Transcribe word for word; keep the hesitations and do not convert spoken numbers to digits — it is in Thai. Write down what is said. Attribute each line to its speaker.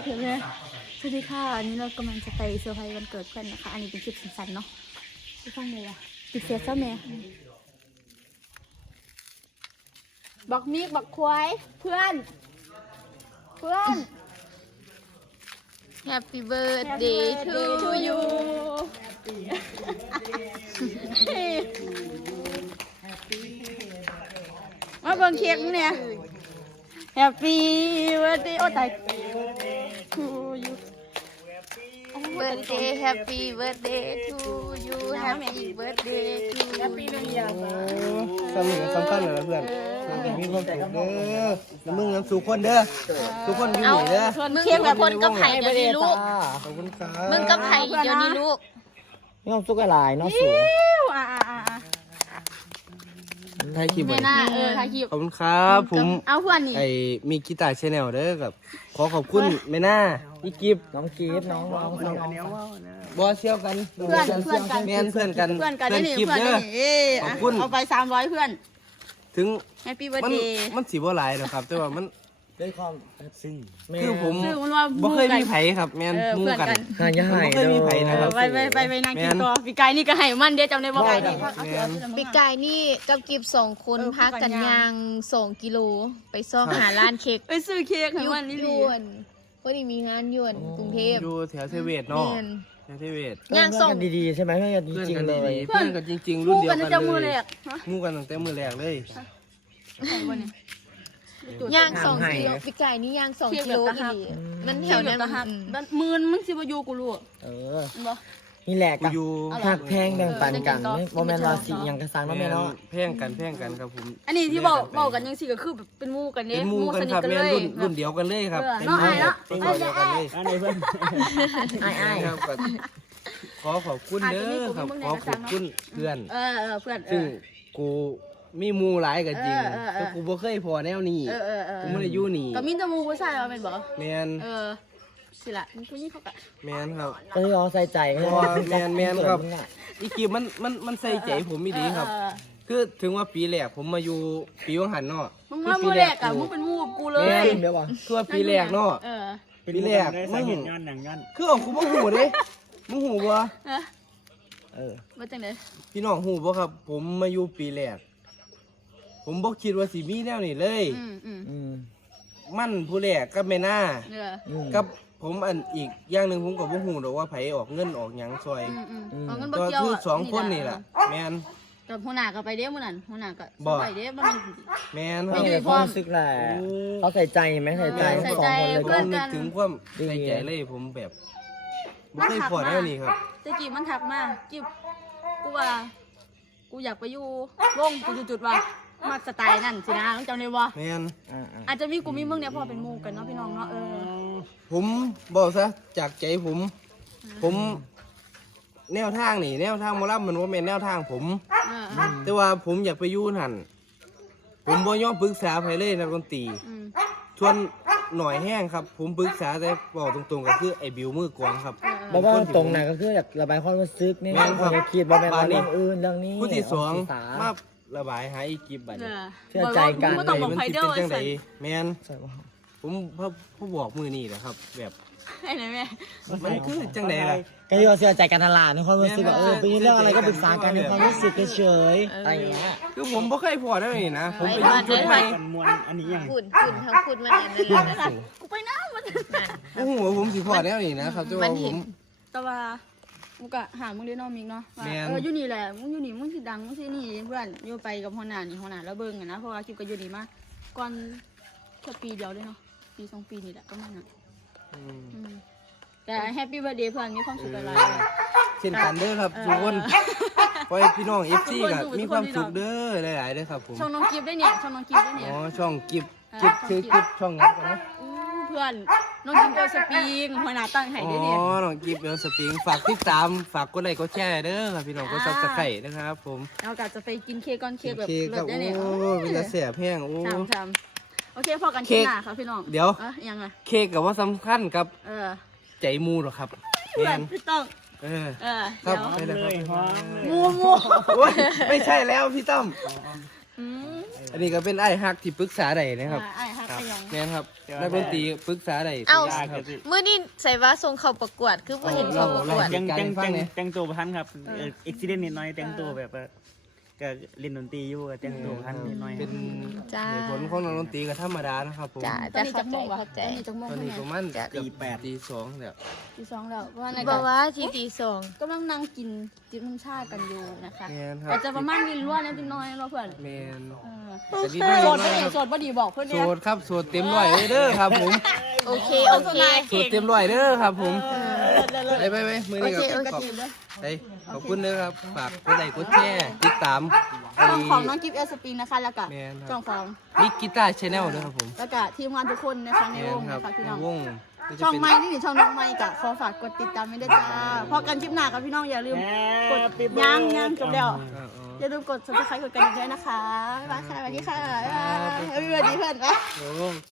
Speaker 1: เคไหมสวัสดีค่ะอันนี้เรากำลังจะไปเซอร์ไพรส์วันเกิดเพื่อนนะคะอันนี้เป็นคลิปสั้นๆเนาะที่ฟังเลยอ่ะติดเสียเจ้าแม่บอกมีกบอกควายเพื่อนเพื่อน
Speaker 2: Happy birthday to you
Speaker 1: มาเบิ่งเค้กเนี่ย Happy birthday โอ้ตาย to you
Speaker 2: birthday Happy birthday to you Happy birthday to you
Speaker 3: สำคัญสำคัญเลยนะเพื่อนมึงมีความสุขเด้อแล้วมึงน้ำสุขคนเด้อทุกคนอยู่
Speaker 2: เอา
Speaker 3: นี่เด้อ
Speaker 2: มึงกับคนกับไผ่เดี๋ยวนี้ลูก
Speaker 3: ขอบคุณครับ
Speaker 2: มึงกับไผ่เดี๋ยวนี้ลูก
Speaker 4: มีความสุขอะไรเนาะสูง
Speaker 1: อ่าอ่าอ่า
Speaker 3: ไทยคลิป
Speaker 1: เม
Speaker 3: ไว้
Speaker 1: น่าเออถ่ายคลิป
Speaker 3: ขอบคุณครับผม
Speaker 1: เอาเพื่อนนี่
Speaker 3: ไอ้มีกีตาร์ชาแนลเด้อกับขอขอบคุณแม่น่าอีกิฟ
Speaker 4: น้องกีฟน้องน้องน้อง
Speaker 3: บอเชี่ยวกัน
Speaker 1: เพื่อนเพื่อนกัน
Speaker 3: แม่นเพื่อนกัน
Speaker 1: เพื่อนกันนี่
Speaker 3: คลิป
Speaker 1: เพื่อน
Speaker 3: เด้อ
Speaker 1: นี่เอ้ย
Speaker 3: ขอบคุณ
Speaker 1: เอาไปสามร้อยเพื่อน
Speaker 3: ถึง
Speaker 1: Happy
Speaker 3: มัน
Speaker 1: birthday
Speaker 3: มันสีบ่หลายนะครับ แต่ว่ามัน
Speaker 4: ด้วยความซึ้ง
Speaker 3: คือผม
Speaker 1: ชื่อมันว่า
Speaker 3: บ่เคยมี
Speaker 1: ห
Speaker 3: ไผครับแม่น
Speaker 1: เออ
Speaker 3: หมู่
Speaker 1: เพื่อน
Speaker 3: กัน
Speaker 1: กัน
Speaker 4: หายา
Speaker 3: ผม
Speaker 4: หาย
Speaker 3: บ่เคยมีไผนะครับ
Speaker 1: ไปไปไปไปนางกินต่อพี่กายนี่ก็ให้มันเดี๋ยวจำได้บ่กายนี่
Speaker 2: ปีกายนี่กับกิบสองคน
Speaker 1: เออ
Speaker 2: พากันยางสองกิโลไปซ่อมหาร้านเค้ก
Speaker 1: ไปซื้อเค้กให้
Speaker 2: ยุ
Speaker 1: มันนี่
Speaker 2: ย
Speaker 1: ดี
Speaker 2: วนพอดีมีงานยวนกรุงเทพ
Speaker 3: อยู่แถวเทเวศเนาะ
Speaker 2: แม่น
Speaker 3: แถวเทเวศ
Speaker 2: ย่างส่ง
Speaker 4: กันดีๆใช่ไหมเพื่อนกันจ
Speaker 3: เพื่อน
Speaker 4: ริง
Speaker 3: กัน
Speaker 4: ๆเลย
Speaker 3: ดีๆเพื่อนกันจริงๆ รุ่น
Speaker 1: คู่
Speaker 3: เดียว
Speaker 1: กั
Speaker 3: กัน น
Speaker 1: จะมือ
Speaker 3: เล
Speaker 1: แร
Speaker 3: ย
Speaker 1: กฮะ
Speaker 3: หมู่กันตั้งแต่มือแรกเลย
Speaker 1: ใส่วันนี้
Speaker 2: ย่างสองกิโลปีกายนี่ย่างสองกิโลอีหลีมันแถวนั้น
Speaker 1: หัก
Speaker 2: อืม
Speaker 1: ด้านมือนมึงสิบ่อยู่กูรู้
Speaker 4: เออ
Speaker 1: บ่
Speaker 4: นี่แหละ
Speaker 3: กู
Speaker 4: กับ
Speaker 3: อยู่
Speaker 4: หักแพงแบ่งปันกันโมเมนต์วาสีอย่างกระซังเนาะแม่เนาะ
Speaker 3: แพงกันแพงกันครับผม
Speaker 1: อันนี้ที่บอกบอกกันยังสิก็คือแบบเป็นหมู่กันเด้
Speaker 3: เป็นหมู่กัน
Speaker 1: สนิ
Speaker 3: ค
Speaker 1: ท
Speaker 3: รับ
Speaker 1: กัน
Speaker 3: แม่
Speaker 1: เลย
Speaker 3: รุ่นรุ่นเดียวกันเลยครับ
Speaker 1: เออ
Speaker 3: เป็น
Speaker 1: เนาะ
Speaker 3: หมู่
Speaker 1: อ้ายเนาะ
Speaker 3: เป็นหมู่เดียวกันเลย
Speaker 4: อันนี้เพื่อนไอ้ไอ้
Speaker 3: ครับก็ขอขอบคุณเด้อครับขอขอบคุณเพื่อน
Speaker 1: เออเออเพื่อนเอ
Speaker 3: ซึ่ง
Speaker 1: อ
Speaker 3: กูมีหมู่หลายก็จริง
Speaker 1: เออเออเออ
Speaker 3: แต่กูบ่เคยพอแนวนี้
Speaker 1: เออเออเออ
Speaker 3: กูไม่ได้อยู่นี่
Speaker 1: ก็มีแต่หมู่ผู้ชายว่าแม่นบ่
Speaker 3: แมน
Speaker 1: เออสิล่ะมีผู้หญิงเขาก็
Speaker 3: แมนครับ
Speaker 4: ก็เลยเอาใส่ใจ
Speaker 3: แมนแมนครับ อีกีมันมันมันใส่ใจผมไม่ดีครับ
Speaker 1: เออ
Speaker 3: คือถึงว่าปีแรกผมมาอยู่ปีวังหันเนาะ
Speaker 1: มึงมาหมู่แรกอะมึงเป็นหมู่กับกูเลย
Speaker 3: แม่
Speaker 4: เดี๋ยวก่อน
Speaker 3: คือว่าปีแรกเนาะ
Speaker 1: เออ
Speaker 3: ปีแรกมึง
Speaker 5: งานหนังงาน
Speaker 3: คือของกูบ่หูเด้มึงหูบ่
Speaker 1: เออ
Speaker 4: เออ
Speaker 1: มาจังได๋
Speaker 3: พี่น้องหูบ่ครับ ผมมาอยู่ปีแรก ผมบ่คิดว่าสิมีแนวนี้เลย
Speaker 1: อืมอืม
Speaker 4: อืม
Speaker 3: มันผู้แรกกับแม่นา
Speaker 1: เออ
Speaker 4: อืม
Speaker 3: กับผมอันอีกอย่างหนึงผมก็บ่ฮู้ดอกว่าไผออกเงินออกหยังซอย
Speaker 1: อืมอืม
Speaker 4: อืม
Speaker 1: เอาเงินบ่
Speaker 3: ก็
Speaker 1: เกี่ยว
Speaker 3: คือ
Speaker 1: อะ
Speaker 3: สองคนนี่ล่ะแม่น
Speaker 1: กับหัวหน้าก็ไปเด้มื้อนั้นหัวหน้าก็
Speaker 3: บ่
Speaker 1: ไปเด้บ่มัน
Speaker 3: แม่นค
Speaker 1: ไม่
Speaker 3: รับ
Speaker 1: อยู่
Speaker 4: นี่ความรู้สึกแหละเขาใส่ใจไหมใส่ใจทั้งสองคนเลย
Speaker 3: ผ
Speaker 1: พื่
Speaker 3: ม
Speaker 1: อน
Speaker 3: นึ
Speaker 1: กั
Speaker 3: ก
Speaker 1: น
Speaker 3: ถึงความใส่ใจเลยผมแบบบ่เคยพอแนวนี้ครับ
Speaker 1: แต่กี้มันทักมากิบกูว่า กูอยากไปอยู่วงกูจุดๆว่ามักสไตล์นั่นสินะมึงจำได้บ่
Speaker 3: แม่น
Speaker 4: อ่าอ่า
Speaker 1: อาจจะมีกูมีมึงเนี่ยพอเป็นหมู่กันเนาะพี่น้องเนาะเออ
Speaker 3: ผมบอกซะจากใจผม ผมแนวทางนี่ แนวทางหมอลำมันว่าเป็นแนวทางผม
Speaker 1: เออเออ
Speaker 3: แต่ว่าผมอยากไปอยู่นั่นผมบ่ยอมปรึกษาใครเลยนักดนตรี
Speaker 1: อืม
Speaker 3: ชวนหน่อยแห้งครับ ผมปรึกษาแต่บอกตรงๆก็คือไอ้บิวมือกวางครับ
Speaker 4: บอกว่าตรงไหนก็คืออยากระบายความรู้สึกนี่
Speaker 3: แม่นครับ
Speaker 4: อย่าคิดว่าเป็นเรื่องอื่นเรื่องนี้
Speaker 3: ผู้ที่สอง
Speaker 4: ศึกษา
Speaker 3: มาระบายหาอีกิบบัด
Speaker 1: เอ
Speaker 3: นี้
Speaker 1: อ
Speaker 4: เชื่อใจกัน
Speaker 1: บ่ต้องบอก
Speaker 3: มั
Speaker 1: ไผ
Speaker 3: สิ
Speaker 1: เด้
Speaker 3: เป็
Speaker 1: อน
Speaker 3: จัง
Speaker 1: ไอ้
Speaker 3: ได
Speaker 1: สัตว์
Speaker 3: แม่น
Speaker 4: ใช่ป่ะ
Speaker 3: ผมพ่อพ่อบอกมือนี่แหละครับ แบบ
Speaker 1: ไอ้ไหนแม่
Speaker 3: มันคือจังไดล่ะ
Speaker 4: ก็ที่ว่าเชื่อใจกันตลาดในความรู้สึกว่าเออเป็นเรื่องอะไรก็ปรึกษากันในความรู้สึกเฉยๆอะไรอย่างเงี้ย
Speaker 3: คือผมบ่เคยพอได้นี่นะ ผมไป
Speaker 1: ไป
Speaker 3: อ
Speaker 1: ก่
Speaker 3: ยู่
Speaker 1: อน
Speaker 3: จุดใหม่
Speaker 5: กันมวนอันนี้ยัง
Speaker 2: ฝุ่นฝุ่นทั้งฝุ่นมันอันนั้นเลยนะ
Speaker 1: กูไปน้ำมัน
Speaker 3: โอ้โหผมสิพอแนวนี้นะครับแต่ว่าผม
Speaker 1: แต่ว่ามึงก็หามึงเด้อเนาะมิกเนาะว่า
Speaker 3: แม่น
Speaker 1: เอออยู่นี่แหละมึงอยู่นี่มึงสิดังมึงสินี่เพื่อนอยู่ไปกับหัวหน้านี่หัวหน้าแล้วเบิ่งอะนะเพราะว่าคลิปก็อยู่นี่มาก่อนแค่ปีเดียวเลยเนาะปีสองปีนี่แหละประมาณนั้น
Speaker 3: อืม
Speaker 1: อืมแต่แฮปปี้เบิร์ดเดย์เพื่อนมีความสุขอะไร
Speaker 3: เช่นกันเด้อครับทุกคนขอให้พี่น้อง เอฟ ซี ก็มีความสุขเด้อหลายๆเด้อครับผม
Speaker 1: ช่องน้องกิฟได้เนี่ยช่องน้องกิฟได้เนี่ย
Speaker 3: อ๋อช่องกิฟกิฟคือกิฟช่องนี้กันนะ
Speaker 1: อู้เพื่อนน้องกิฟเอลสปริงหัวหน้าตั้งให้
Speaker 3: อ๋
Speaker 1: ได้เนี่ย
Speaker 3: อน้องกิฟเอลสปริงฝากติดตามฝากกดไลค์กดแชร์เด้อครับพี่น้องกดซับสไครต์นะครับผม
Speaker 1: เรากะจะไปกินเค้กก้อนเค้กแบบ
Speaker 3: โอเค
Speaker 1: เลิ
Speaker 3: ครั
Speaker 1: ศ
Speaker 3: บ
Speaker 1: ได้เนี่ย
Speaker 3: โอ้เป็นกระแสแพงโอ้
Speaker 1: ทำทำโอเคพอกัน
Speaker 3: เค้
Speaker 1: ที่
Speaker 3: ก
Speaker 1: หน้าครับพี่น้อง
Speaker 3: เดี๋ยว
Speaker 1: อะยังไง
Speaker 3: เค้กกับว่าสำคัญกับ
Speaker 1: เออ
Speaker 3: ใจมูหรอกครับ
Speaker 1: เพื่อ
Speaker 3: แม่
Speaker 1: น
Speaker 3: น
Speaker 1: พี่ต้อง
Speaker 3: เออ
Speaker 1: เออ
Speaker 3: ครั
Speaker 1: เดี๋
Speaker 3: บ
Speaker 1: ยว
Speaker 3: ไปเลยครับ
Speaker 5: เลยฮะ
Speaker 1: มูมู
Speaker 3: โอ้ยไม่ใช่แล้วพี่ตั้ม
Speaker 1: อืม
Speaker 3: อันนี้ก็เป็นไอ้ฮักที่ปรึกษาได้นะครับ
Speaker 1: อ่าไอ้ฮัก
Speaker 3: ครับ
Speaker 1: ขยอง
Speaker 3: แม่นครับนักดนตรีปรึกษาได้
Speaker 2: เอ้า
Speaker 3: ทุกย่งครับ
Speaker 2: มื้อนี้ใส่ว่าส่งเข้าประกวดคือบ่เห็นเข้าประกวด
Speaker 3: เรา
Speaker 5: แต่ง
Speaker 3: การ
Speaker 5: แต่ง
Speaker 3: ฟั
Speaker 5: แต่
Speaker 3: ง
Speaker 5: ง
Speaker 3: เนี่ย
Speaker 5: แต่งตัวบ่ทันครับเอ็กซิเดนต์นิดหน่อยแต่งตัวแบบว่าก็เล่นดนตรีอยู่ก็แต่งตัวบ่ทันนิดหน่อย
Speaker 3: เป็น
Speaker 2: จ้า
Speaker 3: เหตุผลของนักดนตรีก็ธรรมดานะครับผม
Speaker 2: จ้า
Speaker 1: ตอน
Speaker 2: จะ
Speaker 1: นี้
Speaker 2: เข้า
Speaker 1: จัก
Speaker 2: ใจ
Speaker 1: โมงวะ
Speaker 2: เข้าใจ
Speaker 1: ตอนนี้จักโมง
Speaker 3: ตอนนี้ประมาณ
Speaker 2: จะ
Speaker 3: เกือบตีสองแล้ว
Speaker 1: ตีสองแล้วเพราะว่าใน
Speaker 2: บ
Speaker 1: กั
Speaker 2: อกว่าทีตีสอง
Speaker 1: กำลังนั่งกินจิบน้ำชากันอยู่นะคะ
Speaker 3: แม่นครับ
Speaker 1: แต่จะประมาณนิดล้วนนิดน้อยเราะเพื่อน
Speaker 3: แมน
Speaker 1: เออ
Speaker 3: แต่ดี
Speaker 1: โส
Speaker 3: มาก
Speaker 1: ด
Speaker 3: เลย
Speaker 1: ไม่
Speaker 3: ครับ
Speaker 1: โสดบ่ดีบอกเพื่อน
Speaker 3: โส
Speaker 1: เนี่ย
Speaker 3: ดครับโสดเต็มร้อยเลยเด้อครับผม
Speaker 2: โอเคโอเค
Speaker 3: โสดเต็มร้อยเด้อครับผมไปไปไปมือนี้
Speaker 2: โอเค
Speaker 3: ก็
Speaker 2: โอเค
Speaker 3: ขอบไปขอบคุณเด้อครับฝากกดไลค์กดแชร์ติดตามไอ้
Speaker 1: ช่องของน้องกิฟต์เอสปริงนะคะแล้วก็
Speaker 3: แม่นครับ
Speaker 1: ช่องของ
Speaker 3: บิ๊กกีตาร์ชาแนลด้วยครับผม
Speaker 1: แล้วก็ทีมงานทุกคนนะคะใน
Speaker 3: แม่
Speaker 1: วน ง
Speaker 3: ครับ
Speaker 1: นะคะพี่
Speaker 3: ใน
Speaker 1: น้อง
Speaker 3: วงก็จะ
Speaker 1: ช่อง
Speaker 3: เป็น
Speaker 1: ไม้นี่นี่ช่องน้องไม้กะขอฝากกดติดตามไม่ได้วยจ้าพอกันคลิปหน้ากับพี่น้องอย่าลืมกดย่างย่างจบแล้ว
Speaker 3: อ่าอ๋อ
Speaker 1: อย่าลืมกด ซับสไครบ์ กดกระดิ่งด้วยนะคะบ๊ายบายค่ะสวัสดีค่ะบ๊ายบายสวัสดีเพื่อนนะ
Speaker 3: โอ้